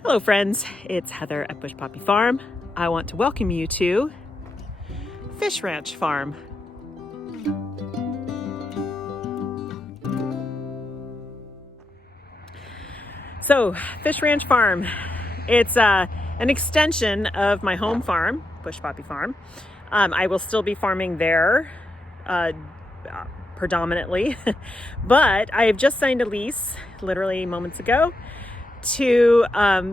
Hello friends, it's Heather at Bush Poppy Farm. I want to welcome you to Fish Ranch Farm. So, Fish Ranch Farm, it's an extension of my home farm, Bush Poppy Farm. I will still be farming there predominantly, but I have just signed a lease literally moments ago to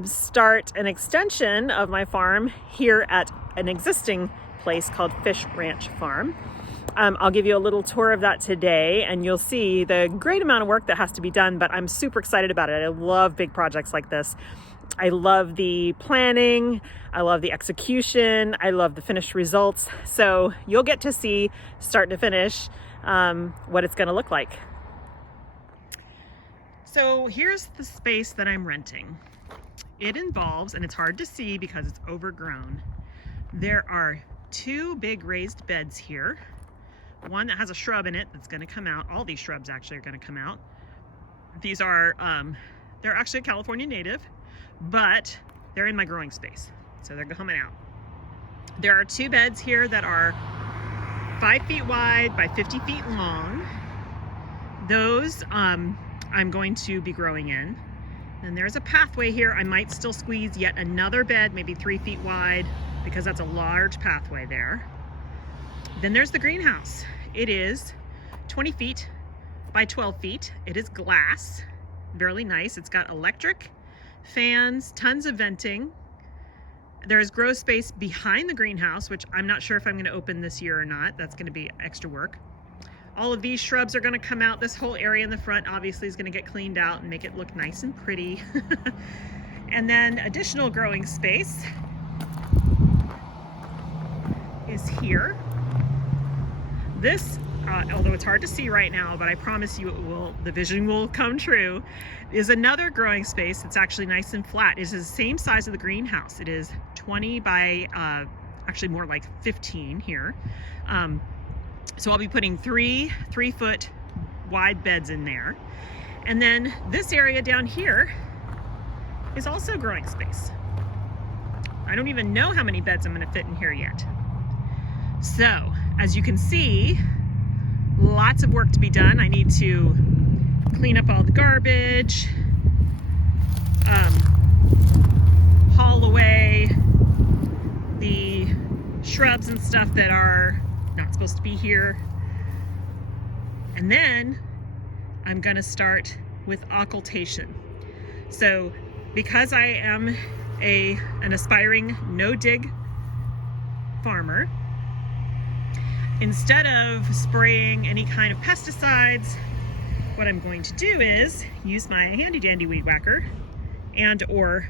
start an extension of my farm here at an existing place called Fish Ranch Farm. I'll give you a little tour of that today and you'll see the great amount of work that has to be done, but I'm super excited about it. I love big projects like this. I love the planning, I love the execution, I love the finished results. So you'll get to see start to finish what it's gonna look like. So here's the space that I'm renting. It involves, and it's hard to see because it's overgrown, there are two big raised beds here. One that has a shrub in it that's going to come out. All these shrubs actually are going to come out. These are, they're actually a California native, but they're in my growing space. So they're coming out. There are two beds here that are 5 feet wide by 50 feet long. Those, I'm going to be growing in. And there's a pathway here. I might still squeeze yet another bed, maybe 3 feet wide, because that's a large pathway there. Then there's the greenhouse. It is 20 feet by 12 feet. It is glass, really nice. It's got electric, fans, tons of venting. There's grow space behind the greenhouse, which I'm not sure if I'm going to open this year or not. That's going to be extra work. All of these shrubs are going to come out. This whole area in the front obviously is going to get cleaned out and make it look nice and pretty. And then additional growing space is here. This, although it's hard to see right now, but I promise you it will, the vision will come true, is another growing space that's actually nice and flat. It is the same size of the greenhouse. It is 20 by, actually more like 15 here. So I'll be putting three 3-foot wide beds in there. And then this area down here is also growing space. I don't even know how many beds I'm going to fit in here yet. So, as you can see, lots of work to be done. I need to clean up all the garbage, haul away the shrubs and stuff that are not supposed to be here. And then I'm gonna start with occultation. So because I am an aspiring no-dig farmer, instead of spraying any kind of pesticides, what I'm going to do is use my handy dandy weed whacker and or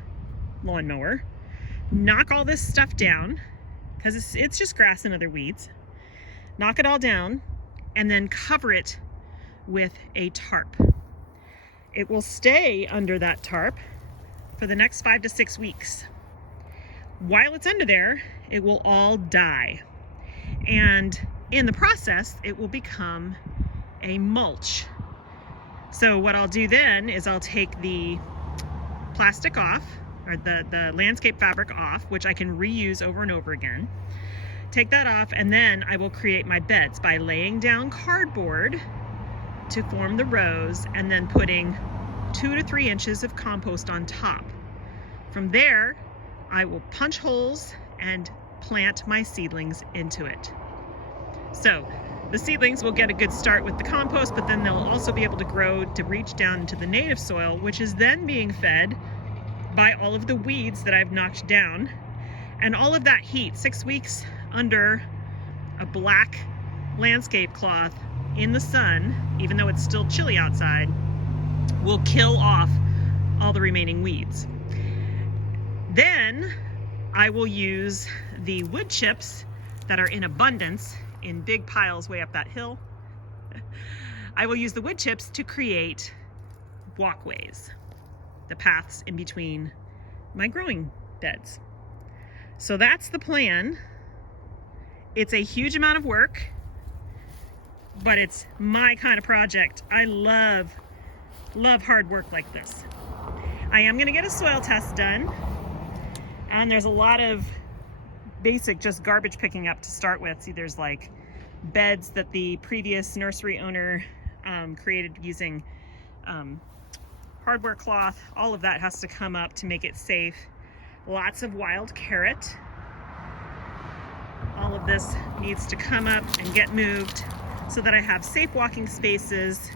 lawnmower, knock all this stuff down, because it's just grass and other weeds, knock it all down, and then cover it with a tarp. It will stay under that tarp for the next 5 to 6 weeks. While it's under there, it will all die. And in the process, it will become a mulch. So what I'll do then is I'll take the plastic off, or the landscape fabric off, which I can reuse over and over again. Take that off, and then I will create my beds by laying down cardboard to form the rows and then putting 2 to 3 inches of compost on top. From there, I will punch holes and plant my seedlings into it. So the seedlings will get a good start with the compost, but then they'll also be able to grow to reach down into the native soil, which is then being fed by all of the weeds that I've knocked down. And all of that heat, 6 weeks under a black landscape cloth in the sun, even though it's still chilly outside, will kill off all the remaining weeds. Then I will use the wood chips that are in abundance in big piles way up that hill. I will use the wood chips to create walkways, the paths in between my growing beds. So that's the plan. It's a huge amount of work, but it's my kind of project. I love hard work like this. I am gonna get a soil test done, and there's a lot of basic just garbage picking up to start with. See, there's like beds that the previous nursery owner created using hardware cloth. All of that has to come up to make it safe. Lots of wild carrot. All of this needs to come up and get moved so that I have safe walking spaces,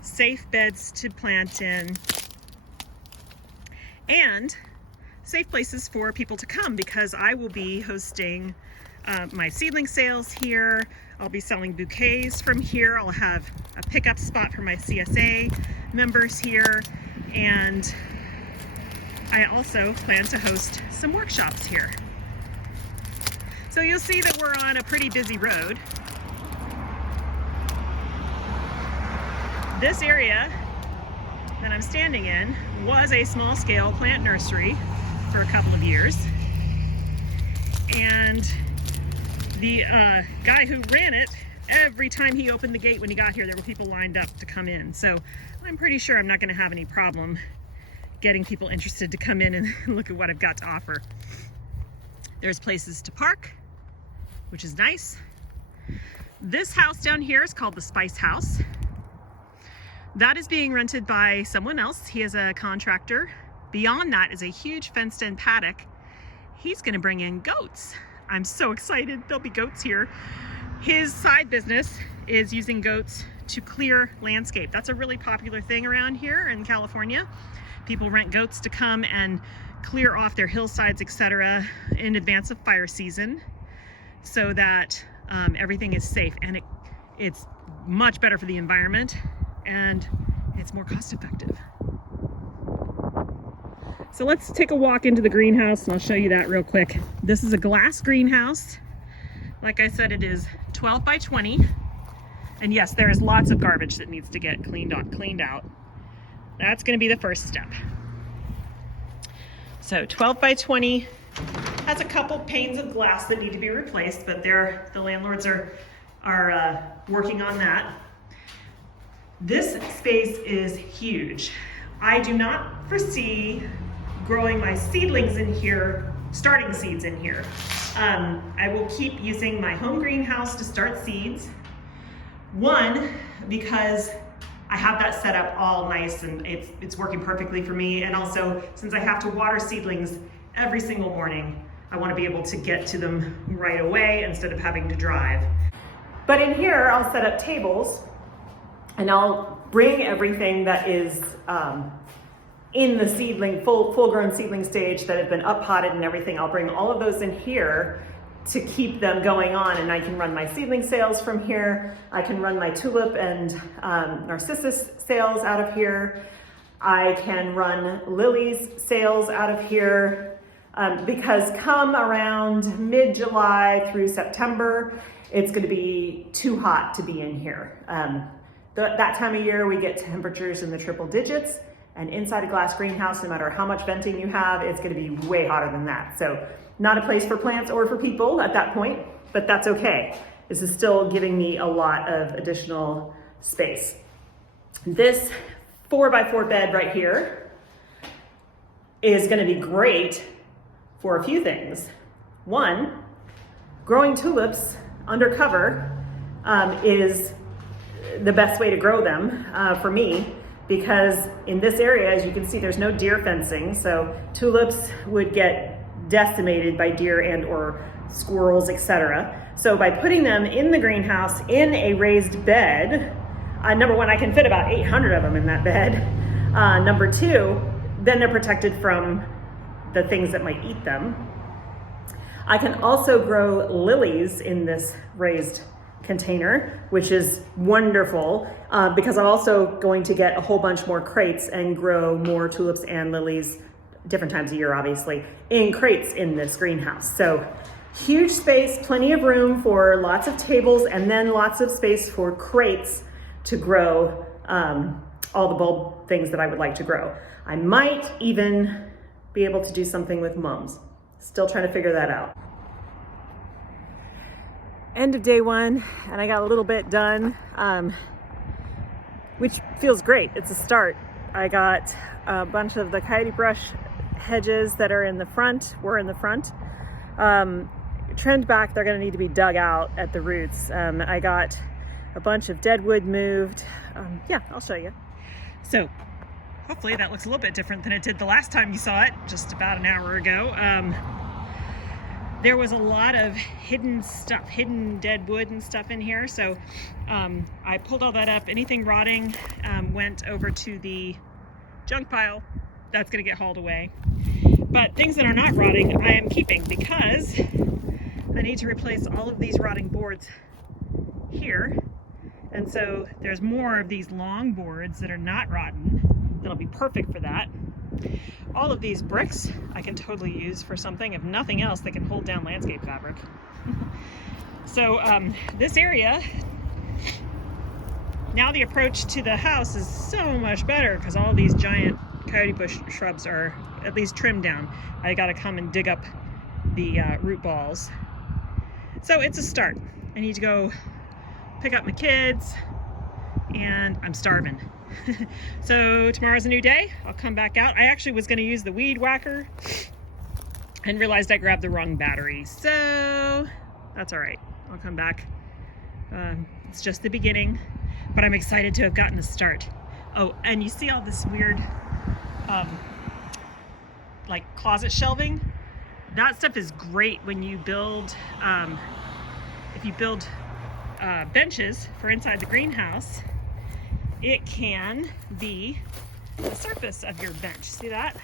safe beds to plant in, and safe places for people to come, because I will be hosting my seedling sales here. I'll be selling bouquets from here. I'll have a pickup spot for my CSA members here, and I also plan to host some workshops here. So you'll see that we're on a pretty busy road. This area that I'm standing in was a small scale plant nursery for a couple of years. And the guy who ran it, every time he opened the gate when he got here, there were people lined up to come in. So I'm pretty sure I'm not gonna have any problem getting people interested to come in and look at what I've got to offer. There's places to park, which is nice. This house down here is called the Spice House. That is being rented by someone else. He is a contractor. Beyond that is a huge fenced-in paddock. He's gonna bring in goats. I'm so excited, there'll be goats here. His side business is using goats to clear landscape. That's a really popular thing around here in California. People rent goats to come and clear off their hillsides, etc., in advance of fire season, so that everything is safe, and it's much better for the environment, and it's more cost effective. So let's take a walk into the greenhouse and I'll show you that real quick. This is a glass greenhouse. Like I said, it is 12 by 20. And yes, there is lots of garbage that needs to get cleaned out. That's gonna be the first step. So 12 by 20 has a couple panes of glass that need to be replaced, but the landlords are working on that. This space is huge. I do not foresee growing my seedlings in here, starting seeds in here. I will keep using my home greenhouse to start seeds. One, because I have that set up all nice and it's working perfectly for me. And also, since I have to water seedlings every single morning, I want to be able to get to them right away instead of having to drive. But in here, I'll set up tables and I'll bring everything that is in the seedling, full-grown seedling stage that have been up potted and everything. I'll bring all of those in here to keep them going on, and I can run my seedling sales from here. I can run my tulip and narcissus sales out of here. I can run lilies sales out of here because come around mid-July through September, it's gonna be too hot to be in here. That time of year, we get temperatures in the triple digits, and inside a glass greenhouse, no matter how much venting you have, it's gonna be way hotter than that. So not a place for plants or for people at that point, but that's okay. This is still giving me a lot of additional space. This 4x4 bed right here is gonna be great for a few things. One, growing tulips under cover is the best way to grow them for me, because in this area, as you can see, there's no deer fencing, so tulips would get decimated by deer and or squirrels, etc. So by putting them in the greenhouse in a raised bed, number one, I can fit about 800 of them in that bed. Number two, then they're protected from the things that might eat them. I can also grow lilies in this raised container, which is wonderful because I'm also going to get a whole bunch more crates and grow more tulips and lilies different times a year, obviously, in crates in this greenhouse. So huge space, plenty of room for lots of tables, and then lots of space for crates to grow all the bulb things that I would like to grow. I might even be able to do something with mums. Still trying to figure that out. End of day one, and I got a little bit done, which feels great. It's a start. I got a bunch of the coyote brush hedges that are in the front, trimmed back. They're going to need to be dug out at the roots. I got a bunch of dead wood moved. Yeah, I'll show you. So hopefully that looks a little bit different than it did the last time you saw it, just about an hour ago. There was a lot of hidden stuff, hidden dead wood and stuff in here. So I pulled all that up. Anything rotting went over to the junk pile. That's going to get hauled away. But things that are not rotting, I am keeping because I need to replace all of these rotting boards here. And so there's more of these long boards that are not rotten. That'll be perfect for that. All of these bricks I can totally use for something. If nothing else, they can hold down landscape fabric. So this area, now the approach to the house is so much better because all these giant coyote bush shrubs are at least trimmed down. I gotta come and dig up the root balls. So it's a start. I need to go pick up my kids and I'm starving. So tomorrow's a new day. I'll come back out. I actually was going to use the weed whacker and realized I grabbed the wrong battery. So that's all right. I'll come back. It's just the beginning, but I'm excited to have gotten the start. Oh, and you see all this weird like closet shelving? That stuff is great when you build, if you build benches for inside the greenhouse. It can be the surface of your bench. See that?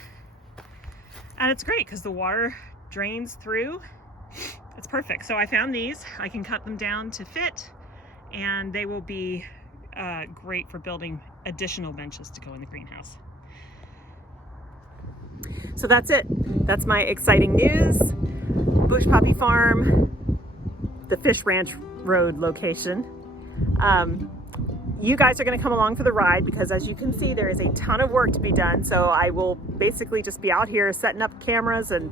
And it's great because the water drains through. It's perfect. So I found these. I can cut them down to fit and they will be great for building additional benches to go in the greenhouse. So that's it. That's my exciting news. Bush Poppy Farm, the Fish Ranch Road location. You guys are going to come along for the ride because as you can see, there is a ton of work to be done. So I will basically just be out here setting up cameras and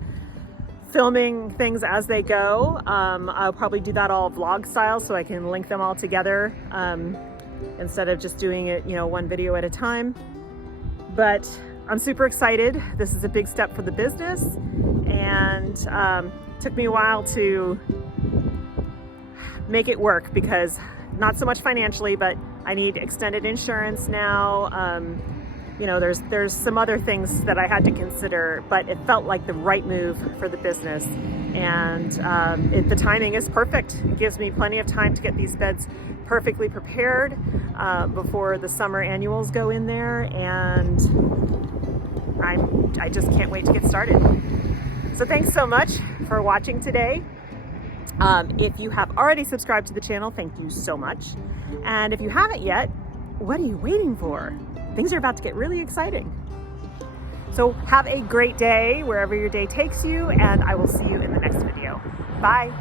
filming things as they go. I'll probably do that all vlog style so I can link them all together instead of just doing it, one video at a time. But I'm super excited. This is a big step for the business and took me a while to make it work because not so much financially, but I need extended insurance now. There's some other things that I had to consider, but it felt like the right move for the business. And the timing is perfect. It gives me plenty of time to get these beds perfectly prepared before the summer annuals go in there. And I just can't wait to get started. So thanks so much for watching today. If you have already subscribed to the channel, thank you so much. And if you haven't yet, what are you waiting for? Things are about to get really exciting. So have a great day wherever your day takes you, and I will see you in the next video. Bye.